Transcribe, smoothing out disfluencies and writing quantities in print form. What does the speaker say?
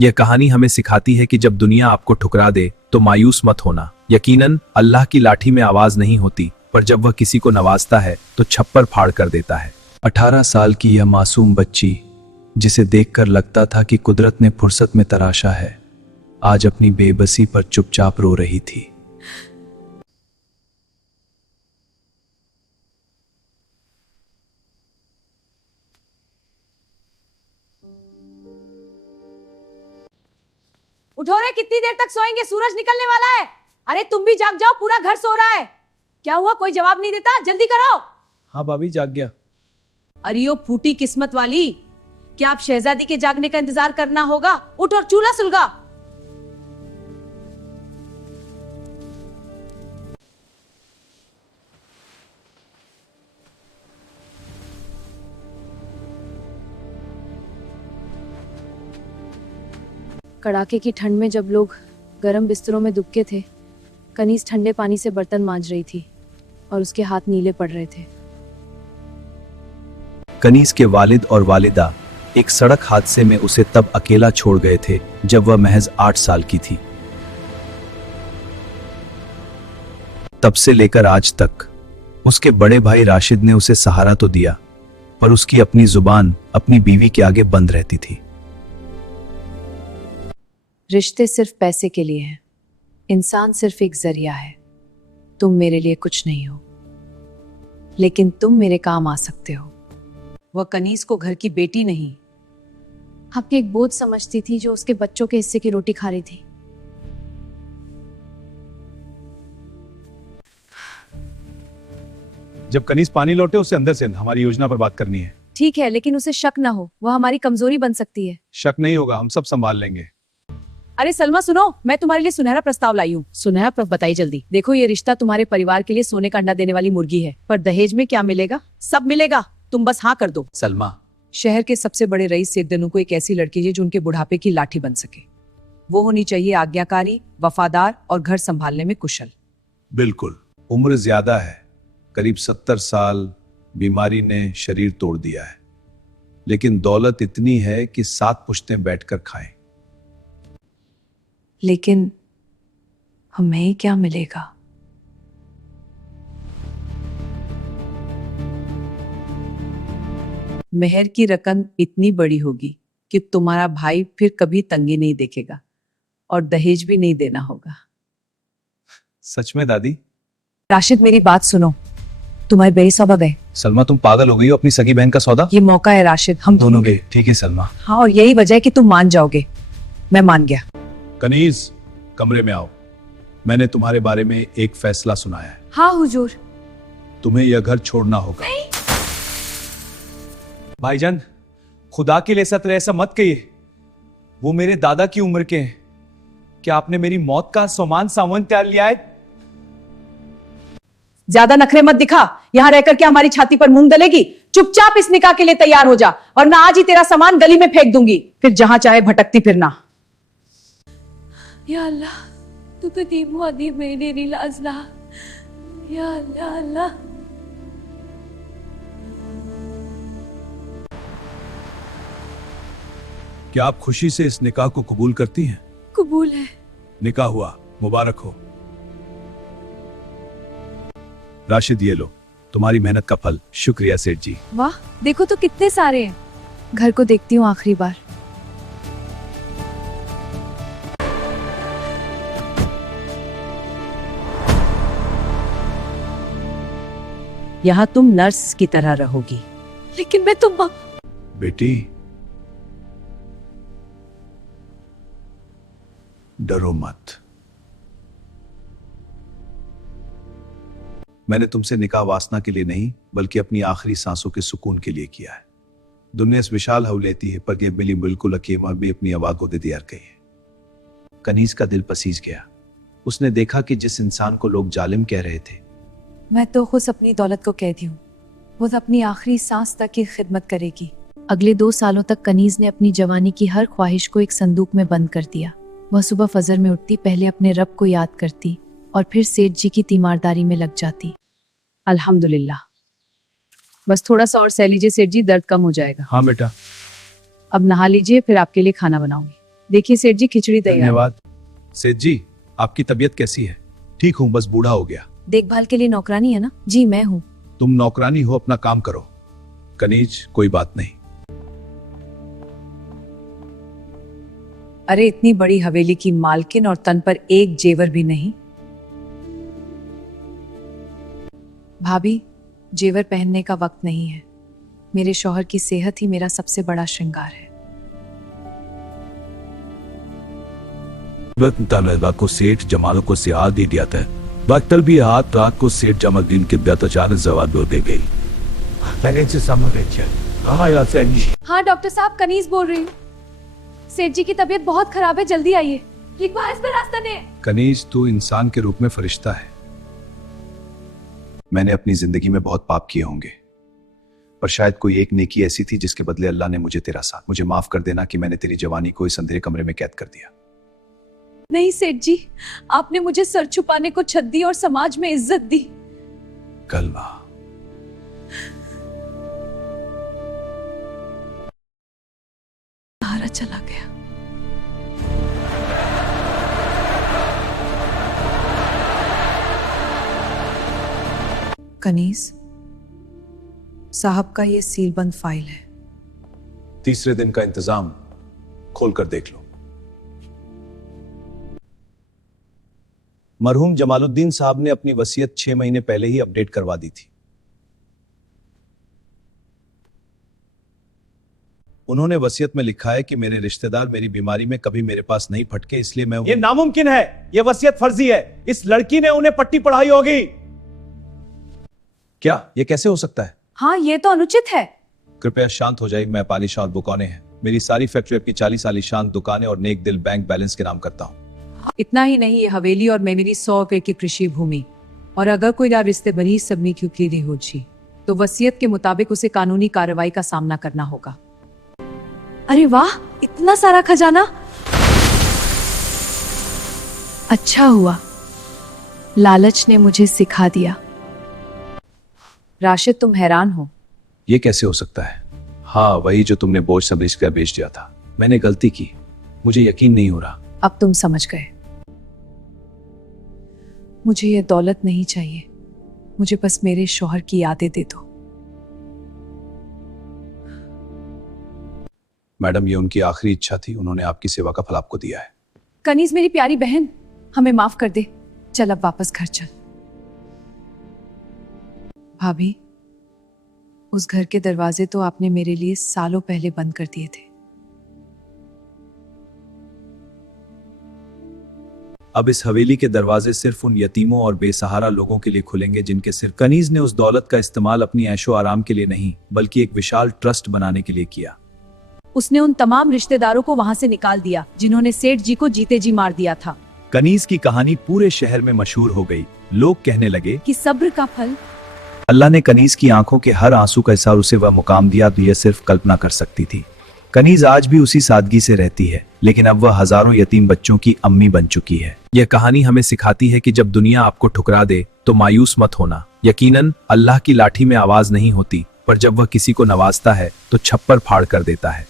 यह कहानी हमें सिखाती है कि जब दुनिया आपको ठुकरा दे तो मायूस मत होना। यकीनन अल्लाह की लाठी में आवाज नहीं होती, पर जब वह किसी को नवाजता है तो छप्पर फाड़ कर देता है। 18 साल की यह मासूम बच्ची, जिसे देखकर लगता था कि कुदरत ने फुर्सत में तराशा है, आज अपनी बेबसी पर चुपचाप रो रही थी। उठो रे, कितनी देर तक सोएंगे? सूरज निकलने वाला है। अरे तुम भी जाग जाओ, पूरा घर सो रहा है। क्या हुआ, कोई जवाब नहीं देता? जल्दी करो। हाँ भाभी, जाग गया। अरे ओ फूटी किस्मत वाली, क्या आप शहजादी के जागने का इंतजार करना होगा? उठ और चूल्हा सुलगा। कड़ाके की ठंड में जब लोग गर्म बिस्तरों में दुबके थे, कनीज ठंडे पानी से बर्तन मांज रही थी और उसके हाथ नीले पड़ रहे थे। कनीज के वालिद और वालिदा एक सड़क हादसे में उसे तब अकेला छोड़ गए थे जब वह महज 8 साल की थी। तब से लेकर आज तक उसके बड़े भाई राशिद ने उसे सहारा तो दिया, पर उसकी अपनी जुबान अपनी बीवी के आगे बंद रहती थी। रिश्ते सिर्फ पैसे के लिए हैं, इंसान सिर्फ एक जरिया है। तुम मेरे लिए कुछ नहीं हो, लेकिन तुम मेरे काम आ सकते हो। वह कनीज को घर की बेटी नहीं, आपकी एक बोझ समझती थी जो उसके बच्चों के हिस्से की रोटी खा रही थी। जब कनीज पानी लौटे उसे अंदर से हमारी योजना पर बात करनी है। ठीक है, लेकिन उसे शक ना हो, वह हमारी कमजोरी बन सकती है। शक नहीं होगा, हम सब संभाल लेंगे। अरे सलमा सुनो, मैं तुम्हारे लिए सुनहरा प्रस्ताव लाई हूँ। सुनहरा बताइए जल्दी। देखो, ये रिश्ता तुम्हारे परिवार के लिए सोने का अंडा देने वाली मुर्गी है, पर दहेज में क्या मिलेगा? सब मिलेगा, तुम बस हाँ कर दो। सलमा, शहर के सबसे बड़े रईस सेठदनू को एक ऐसी लड़की है जो उनके बुढ़ापे की लाठी बन सके। वो होनी चाहिए आज्ञाकारी, वफादार और घर संभालने में कुशल। बिल्कुल। उम्र ज्यादा है, करीब 70 साल। बीमारी ने शरीर तोड़ दिया है, लेकिन दौलत इतनी है कि 7 पुश्तें बैठकर खाएं। लेकिन हमें क्या मिलेगा? मेहर की रकम इतनी बड़ी होगी कि तुम्हारा भाई फिर कभी तंगी नहीं देखेगा, और दहेज भी नहीं देना होगा। सच में दादी? राशिद, मेरी बात सुनो, तुम्हारी बेरी सौदा है। सलमा, तुम पागल हो गई हो? अपनी सगी बहन का सौदा? ये मौका है राशिद, हम दोनों के। ठीक है सलमा। हाँ, और यही वजह है कि तुम मान जाओगे। मैं मान गया। कनीज, कमरे में आओ। मैंने तुम्हारे बारे में एक फैसला सुनाया है। हाँ हुजूर। तुम्हें यह घर छोड़ना होगा। भाईजान, खुदा के लिए सत्र ऐसा मत कहिए। वो मेरे दादा की उम्र के हैं। क्या आपने मेरी मौत का सामान सावन तैयार लिया है? ज्यादा नखरे मत दिखा। यहां रहकर क्या हमारी छाती पर मूंग दलेगी? चुपचाप इस निकाह के लिए तैयार हो जा, वरना आज ही तेरा सामान गली में फेंक दूंगी, फिर जहां चाहे भटकती फिरना। या अल्लाह, तू तो दीमो आदि मेरे रिलाजला। या अल्लाह अल्लाह। क्या आप खुशी से इस निकाह को कबूल करती हैं? कबूल है। निकाह हुआ, मुबारक हो। राशिद, ये लो तुम्हारी मेहनत का फल। शुक्रिया सेठ जी। वाह, देखो तो कितने सारे हैं। घर को देखती हूँ आखिरी बार। यहाँ तुम नर्स की तरह रहोगी। लेकिन मैं तुम बेटी, डरो मत। मैंने तुमसे निकाह वासना के लिए नहीं, बल्कि अपनी आखिरी सांसों के सुकून के लिए किया है। दुनिया इस विशाल हवलेती है, पर यह मिली बिल्कुल अकेमा भी अपनी आवाज को दे दिया गई है। कनीज का दिल पसीज गया। उसने देखा कि जिस इंसान को लोग जालिम कह रहे थे, मैं तो खुद अपनी दौलत को कहती हूँ, वो अपनी आखिरी सांस तक की खिदमत करेगी। अगले 2 सालों तक कनीज ने अपनी जवानी की हर ख्वाहिश को एक संदूक में बंद कर दिया। वह सुबह फजर में उठती, पहले अपने रब को याद करती और फिर सेठ जी की तीमारदारी में लग जाती। अल्हम्दुलिल्लाह। बस थोड़ा सा और सह लीजिए सेठ जी, दर्द कम हो जाएगा। हाँ बेटा। अब नहा लीजिए, फिर आपके लिए खाना बनाऊंगी। देखिए सेठ जी, खिचड़ी तैयार। धन्यवाद। सेठ जी, आपकी तबीयत कैसी है? ठीक हूँ, बस बूढ़ा हो गया। देखभाल के लिए नौकरानी है ना? जी मैं हूँ। तुम नौकरानी हो, अपना काम करो। कनीज, कोई बात नहीं। अरे इतनी बड़ी हवेली की मालकिन और तन पर एक जेवर भी नहीं। भाभी, जेवर पहनने का वक्त नहीं है। मेरे शौहर की सेहत ही मेरा सबसे बड़ा श्रृंगार है। को सेठ जमाल को सियाद दे दिया था। वक्तल भी हाथ रात को सेठ जमालुद्दीन के अचानक जवाब दे गई। हाँ डॉक्टर साहब, कनीज बोल रही हूँ। सेठ जी की तबीयत बहुत खराब है, जल्दी आइए। एक बार इस पर रास्ता दे। कनीज, तू इंसान के रूप में फरिश्ता है। मैंने अपनी जिंदगी में बहुत पाप किए होंगे, पर शायद कोई एक नेकी ऐसी थी जिसके बदले अल्लाह ने मुझे तेरा साथ। मुझे माफ कर देना कि मैंने तेरी जवानी को इस अंधेरे कमरे में कैद कर दिया। नहीं सेठ जी, आपने मुझे सर छुपाने को छत दी और समाज में इज्जत दी। कलमा। सहारा चला गया। कनीज साहब का ये सीलबंद फाइल है। तीसरे दिन का इंतजाम, खोल कर देख लो। मरहूम जमालुद्दीन साहब ने अपनी वसीयत 6 महीने पहले ही अपडेट करवा दी थी। उन्होंने वसीयत में लिखा है कि मेरे रिश्तेदार मेरी बीमारी में कभी मेरे पास नहीं फटके, इसलिए मैं ये नामुमकिन है। ये वसीयत फर्जी है। इस लड़की ने उन्हें पट्टी पढ़ाई होगी। क्या ये कैसे हो सकता है? हाँ, ये तो अनुचित है। कृपया शांत हो जाइए। मैं पालीशान और दुकानें हैं। मेरी सारी फैक्ट्री अपनी 40 आलीशान दुकानें और नेक दिल बैंक बैलेंस के नाम करता हूँ। इतना ही नहीं, ये हवेली और मैं मेरी 100 एकड़ की कृषि भूमि, और अगर कोई रिश्ते बनी सबनी क्योंकि दी हो जी, तो वसीयत के मुताबिक उसे कानूनी कार्रवाई का सामना करना होगा। अरे वाह, इतना सारा खजाना। अच्छा हुआ लालच ने मुझे सिखा दिया। राशिद, तुम हैरान हो? ये कैसे हो सकता है? हाँ, वही जो तुमने बोझ समझ कर बेच दिया था। मैंने गलती की, मुझे यकीन नहीं हो रहा। अब तुम समझ गए। मुझे ये दौलत नहीं चाहिए, मुझे बस मेरे शौहर की यादें दे दो। मैडम, ये उनकी आखिरी इच्छा थी। उन्होंने आपकी सेवा का फल आपको दिया है। कनीज मेरी प्यारी बहन, हमें माफ कर दे। चल अब वापस घर चल। भाभी, उस घर के दरवाजे तो आपने मेरे लिए सालों पहले बंद कर दिए थे। अब इस हवेली के दरवाजे सिर्फ उन यतीमों और बेसहारा लोगों के लिए खुलेंगे जिनके सिर। कनीज ने उस दौलत का इस्तेमाल अपनी ऐशो आराम के लिए नहीं, बल्कि एक विशाल ट्रस्ट बनाने के लिए किया। उसने उन तमाम रिश्तेदारों को वहां से निकाल दिया जिन्होंने सेठ जी को जीते जी मार दिया था। कनीज की कहानी पूरे शहर में मशहूर हो गई। लोग कहने लगे कि सब्र का फल। अल्लाह ने कनीज की आंखों के हर आंसू का हिसाब उसे वह मुकाम दिया तो यह सिर्फ कल्पना कर सकती थी। कनीज आज भी उसी सादगी से रहती है, लेकिन अब वह हजारों यतीम बच्चों की अम्मी बन चुकी है। यह कहानी हमें सिखाती है कि जब दुनिया आपको ठुकरा दे तो मायूस मत होना। यकीनन अल्लाह की लाठी में आवाज नहीं होती, पर जब वह किसी को नवाजता है तो छप्पर फाड़ कर देता है।